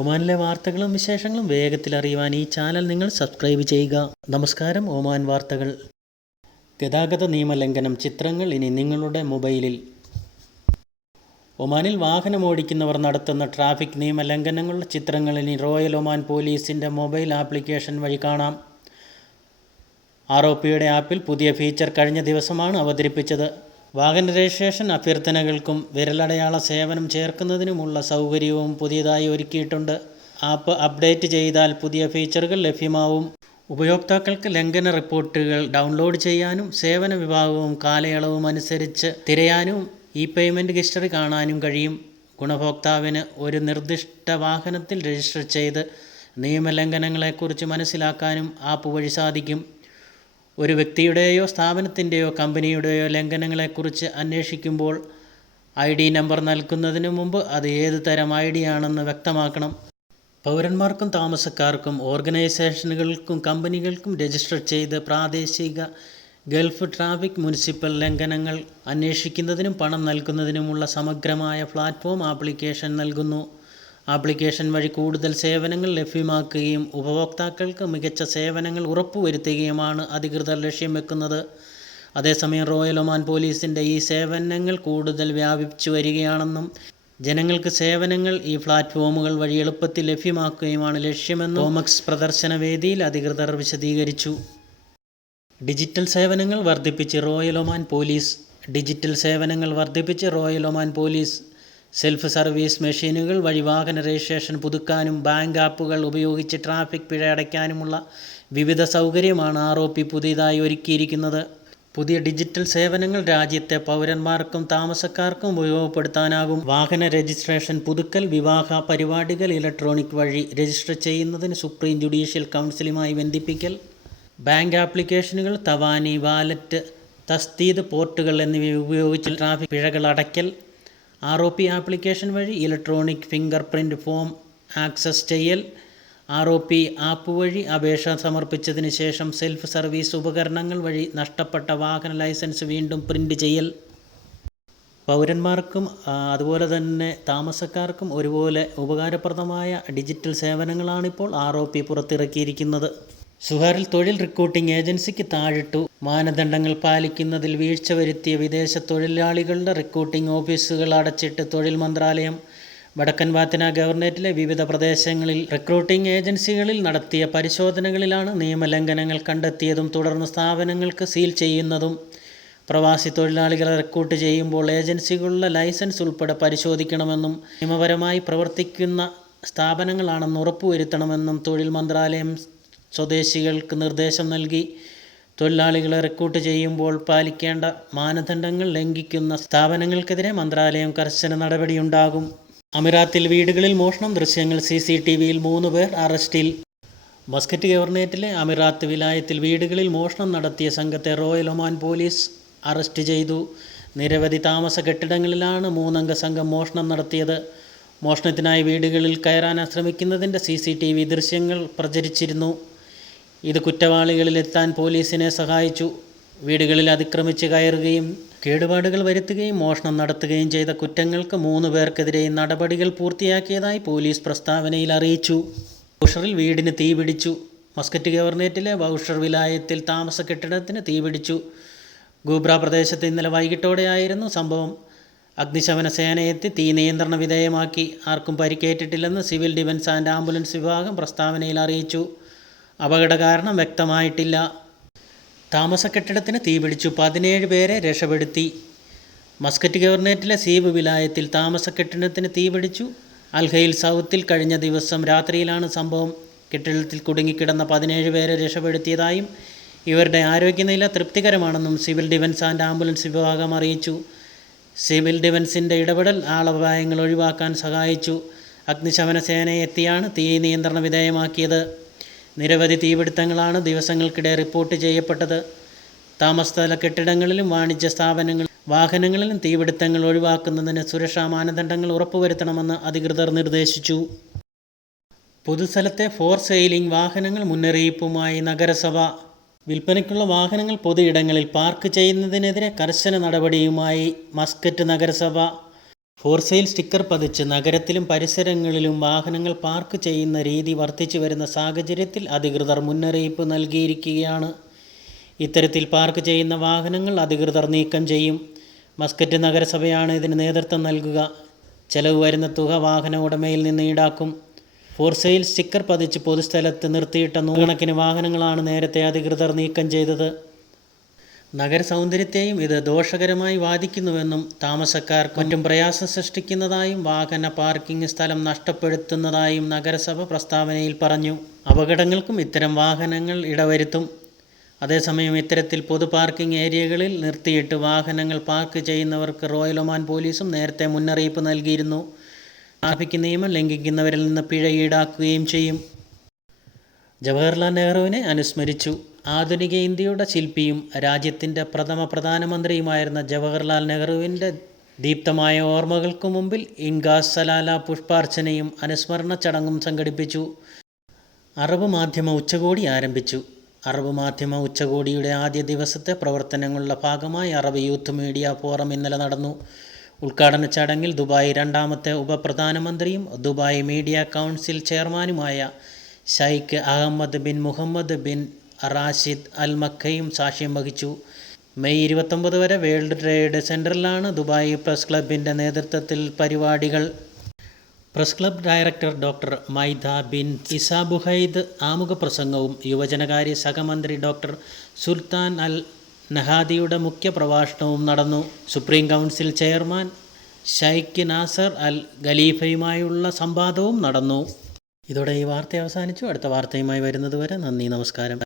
ഒമാനിലെ വാർത്തകളും വിശേഷങ്ങളും വേഗത്തിൽ അറിയുവാൻ ഈ ചാനൽ നിങ്ങൾ സബ്സ്ക്രൈബ് ചെയ്യുക. നമസ്കാരം ഒമാൻ വാർത്തകൾ. ഗതാഗത നിയമലംഘനം ചിത്രങ്ങൾ ഇനി നിങ്ങളുടെ മൊബൈലിൽ. ഒമാനിൽ വാഹനമോടിക്കുന്നവർ നടത്തുന്ന ട്രാഫിക് നിയമലംഘനങ്ങളുടെ ചിത്രങ്ങൾ ഇനി റോയൽ ഒമാൻ പോലീസിന്റെ മൊബൈൽ ആപ്ലിക്കേഷൻ വഴി കാണാം. ആർ ഒ പിയുടെ ആപ്പിൽ പുതിയ ഫീച്ചർ കഴിഞ്ഞ ദിവസമാണ് അവതരിപ്പിച്ചത്. വാഹന രജിസ്ട്രേഷൻ അഭ്യർത്ഥനകൾക്കും വിരലടയാള സേവനം ചേർക്കുന്നതിനുമുള്ള സൗകര്യവും പുതിയതായി ഒരുക്കിയിട്ടുണ്ട്. ആപ്പ് അപ്ഡേറ്റ് ചെയ്താൽ പുതിയ ഫീച്ചറുകൾ ലഭ്യമാവും. ഉപയോക്താക്കൾക്ക് ലംഘന റിപ്പോർട്ടുകൾ ഡൗൺലോഡ് ചെയ്യാനും സേവന വിഭാഗവും കാലയളവും അനുസരിച്ച് തിരയാനും ഇ പേയ്മെന്റ് ഹിസ്റ്ററി കാണാനും കഴിയും. ഗുണഭോക്താവിന് ഒരു നിർദ്ദിഷ്ട വാഹനത്തിൽ രജിസ്റ്റർ ചെയ്ത് നിയമലംഘനങ്ങളെക്കുറിച്ച് മനസ്സിലാക്കാനും ആപ്പ് വഴി സാധിക്കും. ഒരു വ്യക്തിയുടെയോ സ്ഥാപനത്തിന്റെയോ കമ്പനിയുടെയോ ലംഘനങ്ങളെക്കുറിച്ച് അന്വേഷിക്കുമ്പോൾ ഐ ഡി നമ്പർ നൽകുന്നതിന് മുമ്പ് അത് ഏത് തരം ഐ ഡി ആണെന്ന് വ്യക്തമാക്കണം. പൗരന്മാർക്കും താമസക്കാർക്കും ഓർഗനൈസേഷനുകൾക്കും കമ്പനികൾക്കും രജിസ്റ്റർ ചെയ്ത് പ്രാദേശിക ഗൾഫ് ട്രാഫിക് മുനിസിപ്പൽ ലംഘനങ്ങൾ അന്വേഷിക്കുന്നതിനും പണം നൽകുന്നതിനുമുള്ള സമഗ്രമായ പ്ലാറ്റ്ഫോം ആപ്ലിക്കേഷൻ നൽകുന്നു. ആപ്ലിക്കേഷൻ വഴി കൂടുതൽ സേവനങ്ങൾ ലഭ്യമാക്കുകയും ഉപഭോക്താക്കൾക്ക് മികച്ച സേവനങ്ങൾ ഉറപ്പുവരുത്തുകയുമാണ് അധികൃതർ ലക്ഷ്യം വെക്കുന്നത്. അതേസമയം റോയൽ ഒമാൻ പോലീസിന്റെ ഈ സേവനങ്ങൾ കൂടുതൽ വ്യാപിച്ചു വരികയാണെന്നും ജനങ്ങൾക്ക് സേവനങ്ങൾ ഈ പ്ലാറ്റ്ഫോമുകൾ വഴി എളുപ്പത്തിൽ ലഭ്യമാക്കുകയുമാണ് ലക്ഷ്യമെന്നും തോമക്സ് പ്രദർശന വേദിയിൽ അധികൃതർ വിശദീകരിച്ചു. ഡിജിറ്റൽ സേവനങ്ങൾ വർദ്ധിപ്പിച്ച് റോയൽ ഒമാൻ പോലീസ് ഡിജിറ്റൽ സേവനങ്ങൾ വർദ്ധിപ്പിച്ച് Royal Oman police self service മെഷീനുകൾ വഴി വാഹന രജിസ്ട്രേഷൻ പുതുക്കാനും ബാങ്ക് ആപ്പുകൾ ഉപയോഗിച്ച് ട്രാഫിക് പിഴ അടയ്ക്കാനുമുള്ള വിവിധ സൗകര്യമാണ് ആർ ഒ പി പുതിയതായി ഒരുക്കിയിരിക്കുന്നത്. പുതിയ ഡിജിറ്റൽ സേവനങ്ങൾ രാജ്യത്തെ പൗരന്മാർക്കും താമസക്കാർക്കും ഉപയോഗപ്പെടുത്താനാകും. വാഹന രജിസ്ട്രേഷൻ പുതുക്കൽ വിവാഹ പരിപാടികൾ ഇലക്ട്രോണിക് വഴി രജിസ്റ്റർ ചെയ്യുന്നതിന് സുപ്രീം ജുഡീഷ്യൽ കൗൺസിലുമായി ബന്ധിപ്പിക്കൽ. ബാങ്ക് ആപ്ലിക്കേഷനുകൾ തവാനി വാലറ്റ് തസ്തീദ് പോർട്ടുകൾ എന്നിവ ഉപയോഗിച്ച് ട്രാഫിക് പിഴകൾ അടയ്ക്കൽ. ആർ ഒ പി ആപ്ലിക്കേഷൻ വഴി electronic fingerprint form access ചെയ്യൽ. ആർ ഒ പി ആപ്പ് വഴി അപേക്ഷ സമർപ്പിച്ചതിന് ശേഷം സെൽഫ് സർവീസ് ഉപകരണങ്ങൾ വഴി നഷ്ടപ്പെട്ട വാഹന ലൈസൻസ് വീണ്ടും പ്രിന്റ് ചെയ്യൽ. പൗരന്മാർക്കും അതുപോലെ തന്നെ താമസക്കാർക്കും ഒരുപോലെ ഉപകാരപ്രദമായ ഡിജിറ്റൽ സേവനങ്ങളാണിപ്പോൾ ആർ ഒ പി പുറത്തിറക്കിയിരിക്കുന്നത്. സുഹാറിൽ തൊഴിൽ റിക്രൂട്ടിംഗ് ഏജൻസിക്ക് താഴിട്ടു. മാനദണ്ഡങ്ങൾ പാലിക്കുന്നതിൽ വീഴ്ച വരുത്തിയ വിദേശ തൊഴിലാളികളുടെ റിക്രൂട്ടിംഗ് ഓഫീസുകൾ അടച്ചിട്ട് തൊഴിൽ മന്ത്രാലയം വടക്കൻ വാത്തിന ഗവർണറേറ്റിലെ വിവിധ പ്രദേശങ്ങളിൽ റിക്രൂട്ടിംഗ് ഏജൻസികളിൽ നടത്തിയ പരിശോധനകളിലാണ് നിയമലംഘനങ്ങൾ കണ്ടെത്തിയതും തുടർന്ന് സ്ഥാപനങ്ങൾക്ക് സീൽ ചെയ്യുന്നതും. പ്രവാസി തൊഴിലാളികളെ റിക്രൂട്ട് ചെയ്യുമ്പോൾ ഏജൻസികളുടെ ലൈസൻസ് ഉൾപ്പെടെ പരിശോധിക്കണമെന്നും നിയമപരമായി പ്രവർത്തിക്കുന്ന സ്ഥാപനങ്ങളാണെന്ന് ഉറപ്പുവരുത്തണമെന്നും തൊഴിൽ മന്ത്രാലയം സ്വദേശികൾക്ക് നിർദ്ദേശം നൽകി. തൊഴിലാളികളെ റിക്രൂട്ട് ചെയ്യുമ്പോൾ പാലിക്കേണ്ട മാനദണ്ഡങ്ങൾ ലംഘിക്കുന്ന സ്ഥാപനങ്ങൾക്കെതിരെ മന്ത്രാലയം കർശന നടപടിയുണ്ടാകും. അമിറാത്തിൽ വീടുകളിൽ മോഷണം ദൃശ്യങ്ങൾ സി സി ടി വിയിൽ മൂന്ന് പേർ അറസ്റ്റിൽ. മസ്കറ്റ് ഗവർണേറ്റിലെ അമിറാത്ത് വിലായത്തിൽ വീടുകളിൽ മോഷണം നടത്തിയ സംഘത്തെ റോയൽ ഒമാൻ പോലീസ് അറസ്റ്റ് ചെയ്തു. നിരവധി താമസ കെട്ടിടങ്ങളിലാണ് മൂന്നംഗ സംഘം മോഷണം നടത്തിയത്. മോഷണത്തിനായി വീടുകളിൽ കയറാൻ ശ്രമിക്കുന്നതിന്റെ സി സി ടി വി ദൃശ്യങ്ങൾ പ്രചരിച്ചിരുന്നു. ഇത് കുറ്റവാളികളിലെത്താൻ പോലീസിനെ സഹായിച്ചു. വീടുകളിൽ അതിക്രമിച്ച് കയറുകയും കേടുപാടുകൾ വരുത്തുകയും മോഷണം നടത്തുകയും ചെയ്ത കുറ്റങ്ങൾക്ക് മൂന്ന് പേർക്കെതിരെ നടപടികൾ പൂർത്തിയാക്കിയതായി പോലീസ് പ്രസ്താവനയിൽ അറിയിച്ചു. ബൗഷറിൽ വീടിന് തീപിടിച്ചു മസ്കറ്റ് ഗവർണേറ്റിലെ ബൗഷർ വിലായത്തിൽ താമസ കെട്ടിടത്തിന് തീപിടിച്ചു ഗൂബ്ര പ്രദേശത്ത് ഇന്നലെ വൈകിട്ടോടെയായിരുന്നു സംഭവം. അഗ്നിശമന സേനയെത്തി തീ നിയന്ത്രണ വിധേയമാക്കി. ആർക്കും പരിക്കേറ്റിട്ടില്ലെന്ന് സിവിൽ ഡിഫൻസ് ആൻഡ് ആംബുലൻസ് വിഭാഗം പ്രസ്താവനയിൽ അറിയിച്ചു. അപകട കാരണം വ്യക്തമായിട്ടില്ല. താമസ കെട്ടിടത്തിന് തീപിടിച്ചു പതിനേഴ് പേരെ രക്ഷപ്പെടുത്തി. മസ്കറ്റ് ഗവർണേറ്റിലെ സീബ് വിലായത്തിൽ താമസ കെട്ടിടത്തിന് തീപിടിച്ചു അൽഹയിൽ സൗത്തിൽ കഴിഞ്ഞ ദിവസം രാത്രിയിലാണ് സംഭവം. കെട്ടിടത്തിൽ കുടുങ്ങിക്കിടന്ന പതിനേഴ് പേരെ രക്ഷപ്പെടുത്തിയതായും ഇവരുടെ ആരോഗ്യനില തൃപ്തികരമാണെന്നും സിവിൽ ഡിഫൻസ് ആൻഡ് ആംബുലൻസ് വിഭാഗം അറിയിച്ചു. സിവിൽ ഡിഫൻസിന്റെ ഇടപെടൽ ആളപായങ്ങൾ ഒഴിവാക്കാൻ സഹായിച്ചു. അഗ്നിശമന സേനയെത്തിയാണ് തീ നിയന്ത്രണ വിധേയമാക്കിയത്. നിരവധി തീപിടുത്തങ്ങളാണ് ദിവസങ്ങൾക്കിടെ റിപ്പോർട്ട് ചെയ്യപ്പെട്ടത്. താമസസ്ഥല കെട്ടിടങ്ങളിലും വാണിജ്യ സ്ഥാപനങ്ങളിലും വാഹനങ്ങളിലും തീപിടുത്തങ്ങൾ ഒഴിവാക്കുന്നതിന് സുരക്ഷാ മാനദണ്ഡങ്ങൾ ഉറപ്പുവരുത്തണമെന്ന് അധികൃതർ നിർദ്ദേശിച്ചു. പൊതുസ്ഥലത്തെ ഫോർ സെയിലിംഗ് വാഹനങ്ങൾ മുന്നറിയിപ്പുമായി നഗരസഭ. വിൽപ്പനയ്ക്കുള്ള വാഹനങ്ങൾ പൊതുയിടങ്ങളിൽ പാർക്ക് ചെയ്യുന്നതിനെതിരെ കർശന നടപടിയുമായി മസ്കറ്റ് നഗരസഭ. ഫോർ സെയിൽ സ്റ്റിക്കർ പതിച്ച് നഗരത്തിലും പരിസരങ്ങളിലും വാഹനങ്ങൾ പാർക്ക് ചെയ്യുന്ന രീതി വർദ്ധിച്ചു വരുന്ന സാഹചര്യത്തിൽ അധികൃതർ മുന്നറിയിപ്പ് നൽകിയിരിക്കുകയാണ്. ഇത്തരത്തിൽ പാർക്ക് ചെയ്യുന്ന വാഹനങ്ങൾ അധികൃതർ നീക്കം ചെയ്യും. മസ്കറ്റ് നഗരസഭയാണ് ഇതിന് നേതൃത്വം നൽകുക. ചെലവ് വരുന്ന തുക വാഹന ഉടമയിൽ നിന്ന് ഈടാക്കും. ഫോർ സെയിൽ സ്റ്റിക്കർ പതിച്ച് പൊതുസ്ഥലത്ത് നിർത്തിയിട്ട നൂറുകണക്കിന് വാഹനങ്ങളാണ് നേരത്തെ അധികൃതർ നീക്കം ചെയ്തത്. നഗര സൗന്ദര്യത്തെയും ഇത് ദോഷകരമായി ബാധിക്കുന്നുവെന്നും താമസക്കാർക്ക് മറ്റും പ്രയാസം സൃഷ്ടിക്കുന്നതായും വാഹന പാർക്കിംഗ് സ്ഥലം നഷ്ടപ്പെടുത്തുന്നതായും നഗരസഭ പ്രസ്താവനയിൽ പറഞ്ഞു. അപകടങ്ങൾക്കും ഇത്തരം വാഹനങ്ങൾ ഇടവരുത്തും. അതേസമയം ഇത്തരത്തിൽ പൊതു പാർക്കിംഗ് ഏരിയകളിൽ നിർത്തിയിട്ട് വാഹനങ്ങൾ പാർക്ക് ചെയ്യുന്നവർക്ക് റോയൽ ഒമാൻ പോലീസും നേരത്തെ മുന്നറിയിപ്പ് നൽകിയിരുന്നു. ട്രാഫിക് നിയമം ലംഘിക്കുന്നവരിൽ നിന്ന് പിഴ ഈടാക്കുകയും ചെയ്യും. ജവഹർലാൽ നെഹ്റുവിനെ അനുസ്മരിച്ചു. ആധുനിക ഇന്ത്യയുടെ ശില്പിയും രാജ്യത്തിന്റെ പ്രഥമ പ്രധാനമന്ത്രിയുമായിരുന്ന ജവഹർലാൽ നെഹ്റുവിന്റെ ദീപ്തമായ ഓർമ്മകൾക്ക് മുമ്പിൽ ഇൻഗാസ് സലാല പുഷ്പാർച്ചനയും അനുസ്മരണ ചടങ്ങും സംഘടിപ്പിച്ചു. അറബ് മാധ്യമ ഉച്ചകോടി ആരംഭിച്ചു. അറബ് മാധ്യമ ഉച്ചകോടിയുടെ ആദ്യ ദിവസത്തെ പ്രവർത്തനങ്ങളുടെ ഭാഗമായി അറബ് യൂത്ത് മീഡിയ ഫോറം ഇന്നലെ നടന്നു. ഉദ്ഘാടന ചടങ്ങിൽ ദുബായ് രണ്ടാമത്തെ ഉപപ്രധാനമന്ത്രിയും ദുബായ് മീഡിയ കൗൺസിൽ ചെയർമാനുമായ Sheikh Ahmed bin Mohammed bin Rashid Al മക്കയും സാക്ഷ്യം വഹിച്ചു. മെയ് ഇരുപത്തൊമ്പത് വരെ വേൾഡ് ട്രേഡ് സെന്ററിലാണ് ദുബായ് പ്രസ് ക്ലബിന്റെ നേതൃത്വത്തിൽ പരിപാടികൾ. Press club director doctor Maitha bin ഇസാബുഹൈദ് ആമുഖ പ്രസംഗവും യുവജനകാര്യ സഹമന്ത്രി ഡോക്ടർ സുൽത്താൻ അൽ നഹാദിയുടെ മുഖ്യ പ്രഭാഷണവും നടന്നു. Supreme council chairman Sheikh Nasser Al ഖലീഫയുമായുള്ള സംവാദവും നടന്നു. ഇതോടെ ഈ വാർത്ത അവസാനിച്ചു. അടുത്ത വാർത്തയുമായി വരുന്നതുവരെ നന്ദി നമസ്കാരം.